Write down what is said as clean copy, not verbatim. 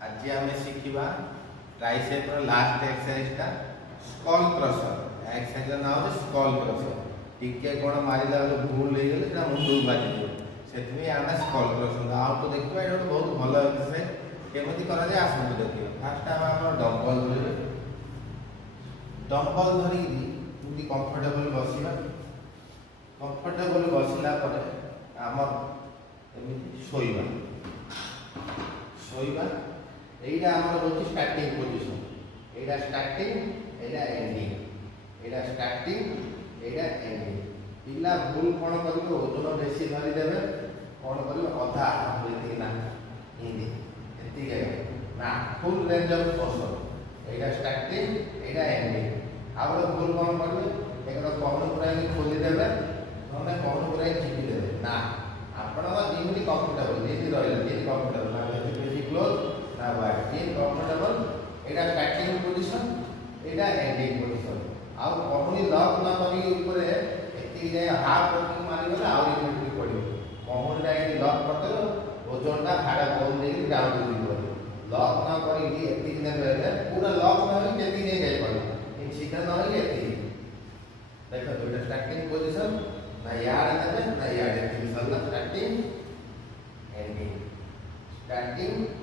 आज आम शिखा tricep last exercise skull crusher exercise ना हो स्कल क्रशर टिके कौन मारिला भूल हो गले मुंड बाजी से आम स्कल क्रशर आउ तो देखा ये बहुत भल एक्सरसाइज केमी कराए आसतु देखिए फास्ट आम डम्बल धरवे डम्बल धरिकी कंफर्टेबल बसवा कंफर्टेबल बसला आम शोवा शोवा यहीटा आम हूँ स्टार्टिंग पोजिशन यहाँ स्टार्टिंग यहाँ एंडिंग यहाँ स्टार्टिंग यहाँ एंडिंग पिला भूल कौन कर ओजन बेसी धरीदेवे कौन कर अधा जी ना हिंदी ना फुल रेंज ऑफ मोशन यहाँ स्टार्टिंग यहाँ एंडिंग आ गए भूल कौन करेंगे एक कहूँ पूरा खोलीदेवे ना कहूँ पूरा चिपिदेवे ना आप जमी कंफर्टेबल जी रही कंफर्टेबल ना बेसी क्लोज ना वाइड ये कंफर्टेबल यहाँ स्टार्टिंग पोजिशन यहाँ एंडिंग पोजिशन आउ कहूँ लक न करी जाए हाफ वर्किंग मारिगले आउरी पड़ो कहूँटा ये लक करदेव ओजनटा हाड़ा बोल दे डाउन लक न कर पूरा लक न नहीं जापर सीधा न देख दुटा स्टार्टिंग पोजिशन ना यार ना यार सरला स्टार्टिंग एंडिंग स्टार्टिंग